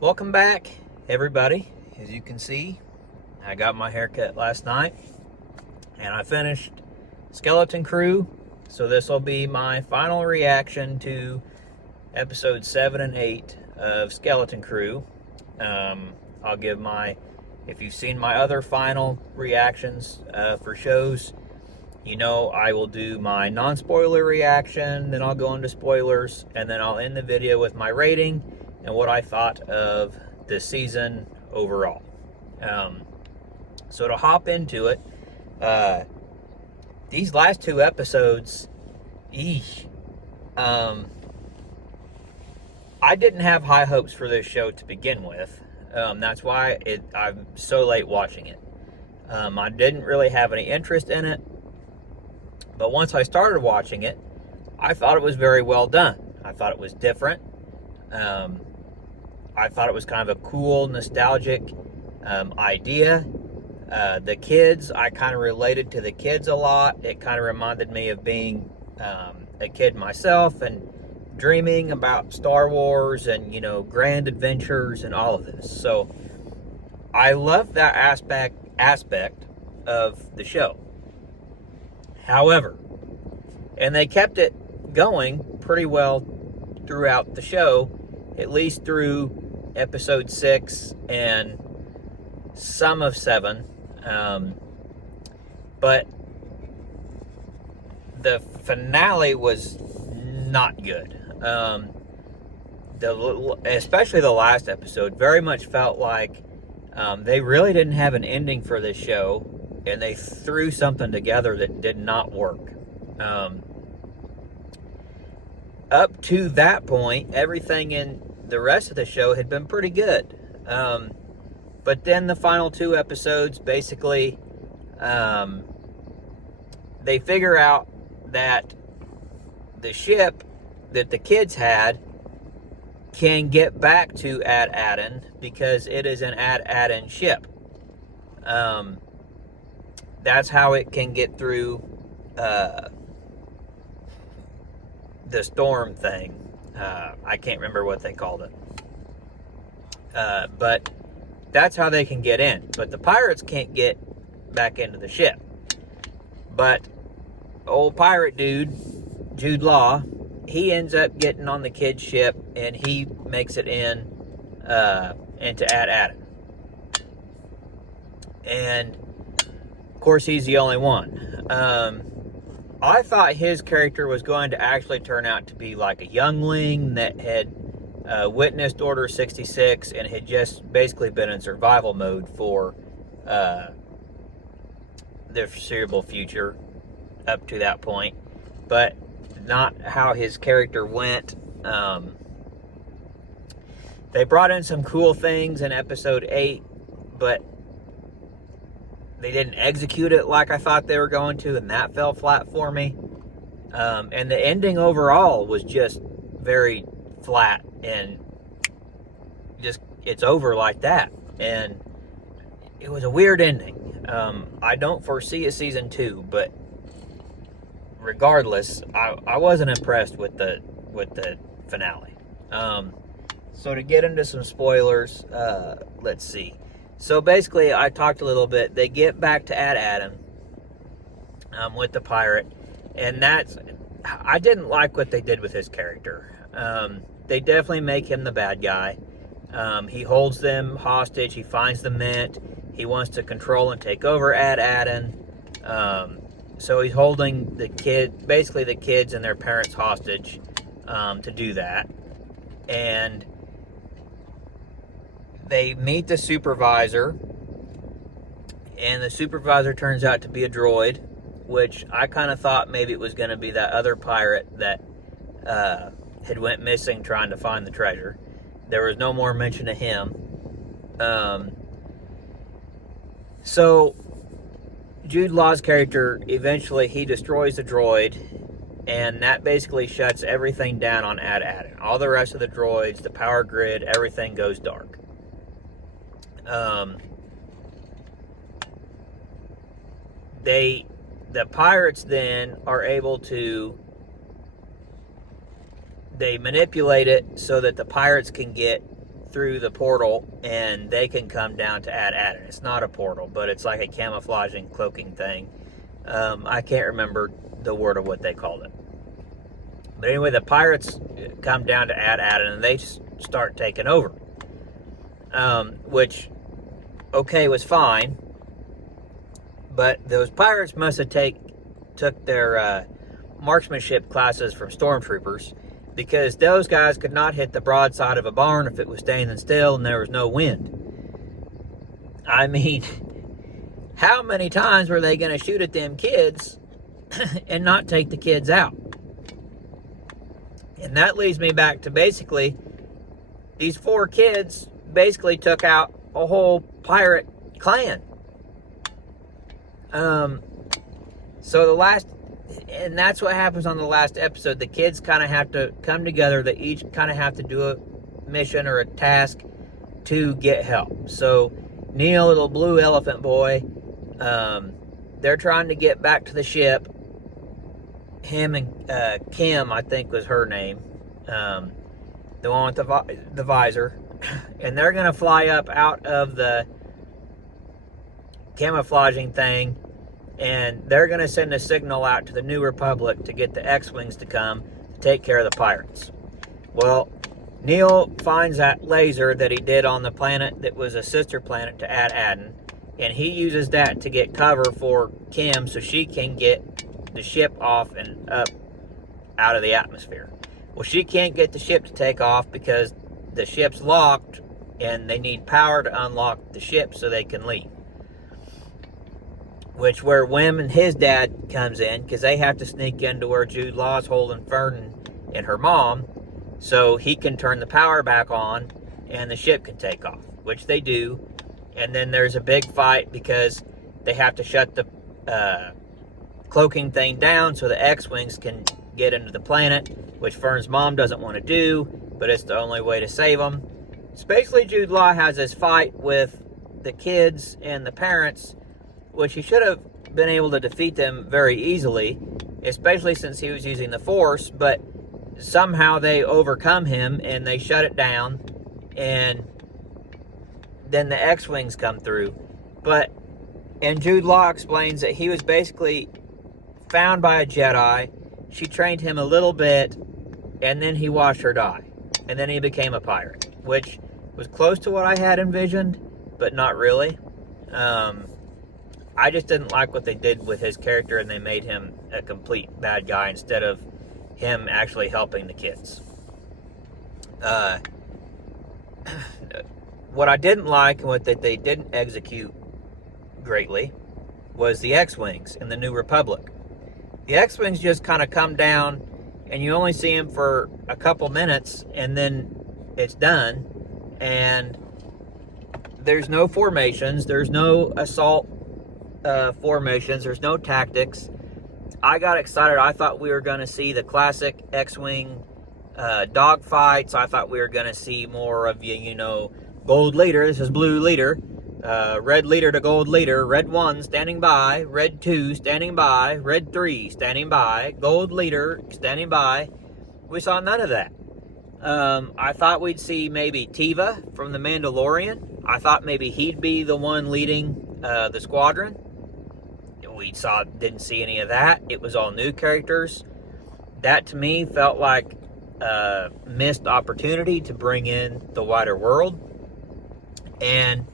Welcome back, everybody. As you can see, I got my haircut last night and I finished Skeleton Crew. So this will be my final reaction to episodes 7 and 8 of Skeleton Crew. I'll give if you've seen my other final reactions for shows, you know I will do my non-spoiler reaction, then I'll go into spoilers, and then I'll end the video with my rating and what I thought of this season overall. So to hop into it, these last two episodes, I didn't have high hopes for this show to begin with. That's why I'm so late watching it. I didn't really have any interest in it, but once I started watching it, I thought it was very well done. I thought it was different. I thought it was kind of a cool, nostalgic idea. The kids, I kind of related to the kids a lot. It kind of reminded me of being a kid myself and dreaming about Star Wars and, grand adventures and all of this. So I love that aspect of the show. However, and they kept it going pretty well throughout the show, at least through episode 6 and some of 7. But the finale was not good. Especially the last episode very much felt like they really didn't have an ending for this show, and they threw something together that did not work. Up to that point, everything in the rest of the show had been pretty good. But then the final 2 episodes, basically, they figure out that the ship that the kids had can get back to At Attin because it is an At Attin ship. That's how it can get through the storm thing. I can't remember what they called it. But that's how they can get in. But the pirates can't get back into the ship. But old pirate dude, Jude Law, he ends up getting on the kid's ship and he makes it into At Attin. And of course he's the only one. I thought his character was going to actually turn out to be like a youngling that had witnessed Order 66 and had just basically been in survival mode for the foreseeable future up to that point, but not how his character went. They brought in some cool things in episode 8, but they didn't execute it like I thought they were going to, and that fell flat for me. And the ending overall was just very flat, and just it's over like that. And it was a weird ending. I don't foresee a season 2, but regardless, I wasn't impressed with the finale. So to get into some spoilers, let's see. So basically, I talked a little bit. They get back to At Attin with the pirate, and I didn't like what they did with his character. They definitely make him the bad guy. He holds them hostage. He finds the mint. He wants to control and take over At Attin. So he's holding basically the kids and their parents hostage to do that. And they meet the Supervisor, and the Supervisor turns out to be a droid, which I kind of thought maybe it was going to be that other pirate that had went missing trying to find the treasure. There was no more mention of him. So Jude Law's character, eventually he destroys the droid, and that basically shuts everything down on At Attin. All the rest of the droids, the power grid, everything goes dark. The pirates then are able to, they manipulate it so that the pirates can get through the portal and they can come down to At Attin. It's not a portal, but it's like a camouflaging, cloaking thing. I can't remember the word of what they called it. But anyway, the pirates come down to At Attin and they start taking over. Which, okay, was fine. But those pirates must have took their marksmanship classes from stormtroopers, because those guys could not hit the broadside of a barn if it was standing still and there was no wind. I mean, how many times were they going to shoot at them kids and not take the kids out? And that leads me back to basically, these 4 kids basically took out a whole pirate clan. And that's what happens on the last episode. The kids kind of have to come together. They each kind of have to do a mission or a task to get help. So Neel, little blue elephant boy, they're trying to get back to the ship. Him and Kim, I think was her name, the one with the visor. And they're going to fly up out of the camouflaging thing, and they're going to send a signal out to the New Republic to get the X-Wings to come to take care of the pirates. Well, Neel finds that laser that he did on the planet that was a sister planet to At Attin, and he uses that to get cover for Kim so she can get the ship off and up out of the atmosphere. Well, she can't get the ship to take off because the ship's locked and they need power to unlock the ship so they can leave. Which where Wim and his dad comes in, because they have to sneak into where Jude Law is holding Fern and her mom, so he can turn the power back on and the ship can take off, which they do. And then there's a big fight because they have to shut the cloaking thing down so the X-Wings can get into the planet, which Fern's mom doesn't want to do, but it's the only way to save them. So basically, Jude Law has this fight with the kids and the parents, which he should have been able to defeat them very easily, especially since he was using the Force, but somehow they overcome him and they shut it down, and then the X-Wings come through. And Jude Law explains that he was basically found by a Jedi. She trained him a little bit, and then he watched her die. And then he became a pirate, which was close to what I had envisioned, but not really. I just didn't like what they did with his character, and they made him a complete bad guy instead of him actually helping the kids. What I didn't like and what they didn't execute greatly was the X-Wings in the New Republic. The X-Wings just kind of come down, and you only see them for a couple minutes, and then it's done. And there's no formations, there's no assault formations, there's no tactics. I got excited. I thought we were going to see the classic X-Wing dogfights. I thought we were going to see more of, gold leader, this is blue leader, red leader to gold leader, red 1 standing by, red 2 standing by, red 3 standing by, gold leader standing by. We saw none of that. I thought we'd see maybe Tiva from The Mandalorian. I thought maybe he'd be the one leading the squadron. Didn't see any of that. It was all new characters. That to me felt like a missed opportunity to bring in the wider world. And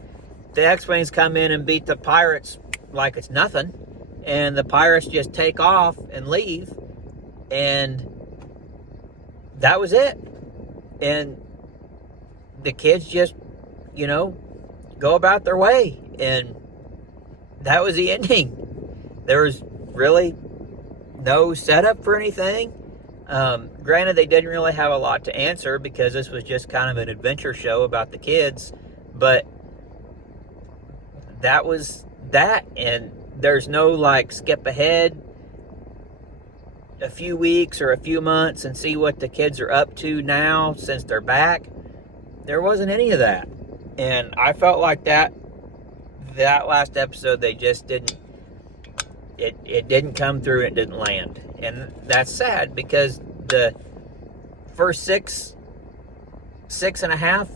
the X-Wings come in and beat the pirates like it's nothing. And the pirates just take off and leave. And that was it. And the kids just, go about their way. And that was the ending. There was really no setup for anything. Granted, they didn't really have a lot to answer because this was just kind of an adventure show about the kids. But that was that. And there's no skip ahead a few weeks or a few months and see what the kids are up to now since they're back. There wasn't any of that. And I felt like that last episode, they just didn't, it didn't come through, it didn't land. And that's sad because the first six and a half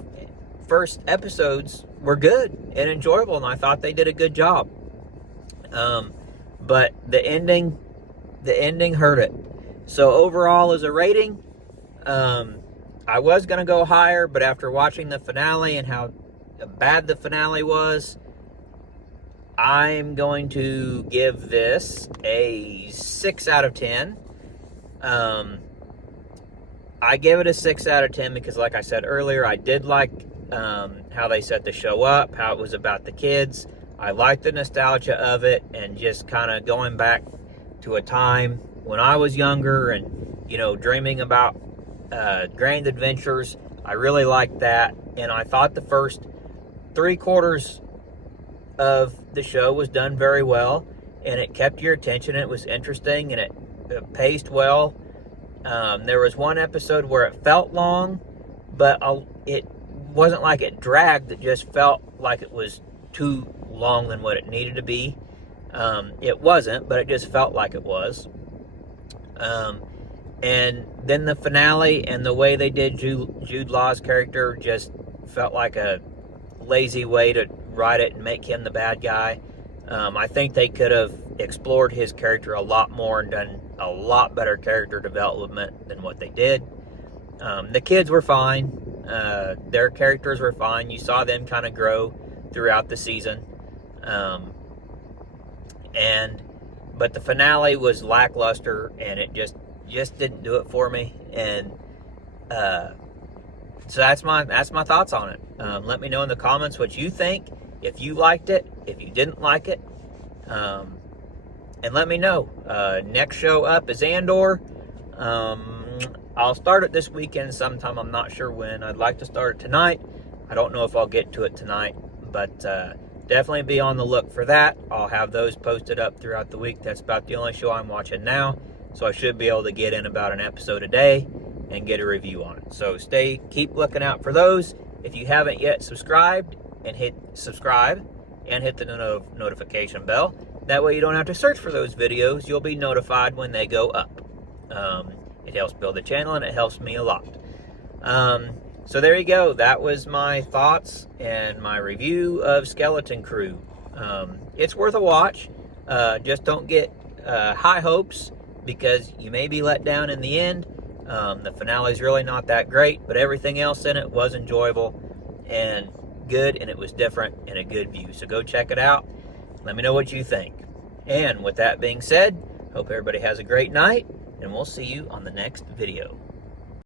first episodes were good and enjoyable, and I thought they did a good job. But the ending hurt it. So overall, as a rating, I was going to go higher, but after watching the finale and how bad the finale was, I'm going to give this a 6 out of 10. I give it a 6 out of 10 because, like I said earlier, I did like how they set the show up, how it was about the kids. I liked the nostalgia of it, and just kind of going back to a time when I was younger and, you know, dreaming about grand adventures. I really liked that, and I thought the first 3/4 of the show was done very well, and it kept your attention. It was interesting, and it paced well. There was one episode where it felt long, but it wasn't like it dragged. It just felt like it was too long than what it needed to be. It wasn't, but it just felt like it was. And then the finale and the way they did Jude Law's character just felt like a lazy way to write it and make him the bad guy. I think they could have explored his character a lot more and done a lot better character development than what they did. The kids were fine. Their characters were fine. You saw them kind of grow throughout the season. But the finale was lackluster, and it just didn't do it for me. And so that's my thoughts on it. Let me know in the comments what you think, if you liked it, if you didn't like it, and let me know. Next show up is Andor. I'll start it this weekend sometime. I'm not sure when. I'd like to start it tonight. I don't know if I'll get to it tonight, but definitely be on the look for that. I'll have those posted up throughout the week. That's about the only show I'm watching now, so I should be able to get in about an episode a day and get a review on it. So keep looking out for those. If you haven't yet subscribed, and hit subscribe and hit the notification bell. That way you don't have to search for those videos. You'll be notified when they go up. It helps build the channel, and it helps me a lot. So there you go. That was my thoughts and my review of Skeleton Crew. It's worth a watch. Just don't get high hopes, because you may be let down in the end. The finale is really not that great, but everything else in it was enjoyable and good, and it was different and a good view. So go check it out. Let me know what you think. And with that being said, hope everybody has a great night, and we'll see you on the next video.